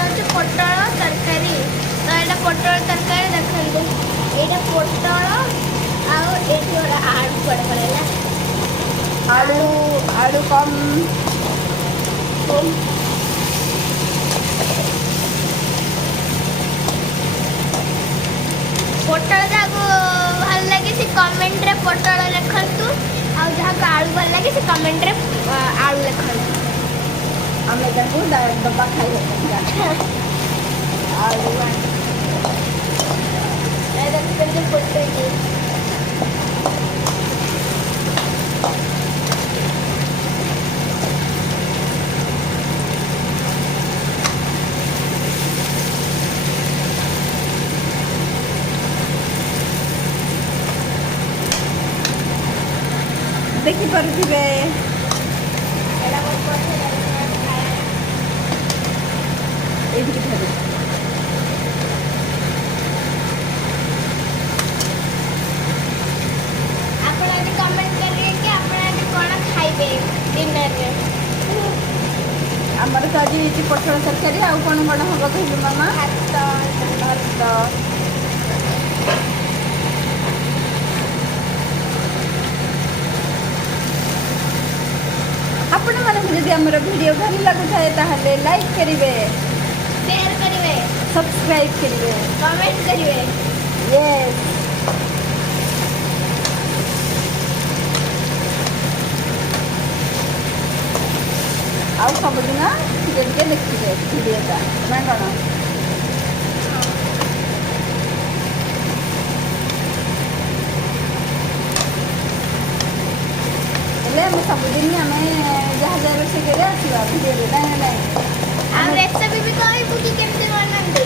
बनाऊँ पोटल तरकारी तो यहाँ पोटल तरकारी देखो ये पोटल आलू पड़े पड़ेगा आलू आलू कम पोटल जाको भल लगे से कमेंट रे पोटल लिखंतु आ जहाँ आलू भल लगे से कमेंट रे आलू लिखंतु हमें देखो डब्बा खाई आलू मैं देख करके पोटल की देखी पारे आमर तो आज ये पोटल तरकारी आउ कौन कौन हम कहलु मामा भात आपण मानक जदि हमर वीडियो भल लागु थाए ताहले लाइक करिवे शेयर करिवे सब्सक्राइब करिवे कमेंट करिवे यस आउ सबदिन जेके देखिए वीडियोटा ना कौन हेले हम सबदिन आम जहाँ जहाँ रोषे कर आसवा वीडियो ना आ रेसिपी भी कहबो कि केमते बनांदे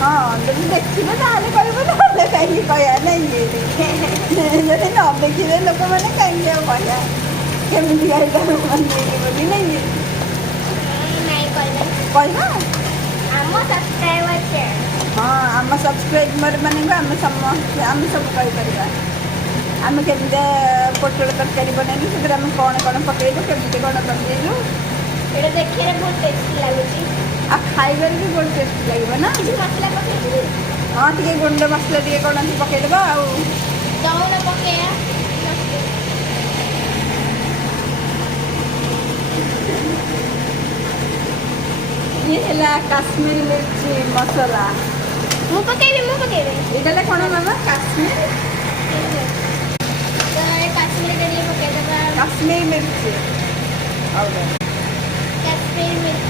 हाँ जब देखिए ताहले कहबो ना कहीं कहया नहीं जदि न देखिए लोक मैंने कहीं कहया केमती आइटम बनेगी बोली नहीं कहना आम सब्सक्राइबर छे हाँ आम सब्सक्राइबर माने आम समस्त आम सब कहीपर आम केमती पोटल तरकारी बनैलु से आम कौन कौन पकड़ू केमती कौन बनैलु एटा देखिए बहुत टेस्टी लागुची आ खाइबार भी बहुत टेस्ट लगे ना किसी मसला पकेइबी हाँ टे गुंड मसला टे कौन पकईदबा दौन पकेया ये है काश्मीरी मिर्ची मसाला मु पकेइबी ये कौन मामा काश्मीर तो ये काश्मीरी डली पकेइदबा काश्मीरी मिर्ची काश्मीरी मिर्च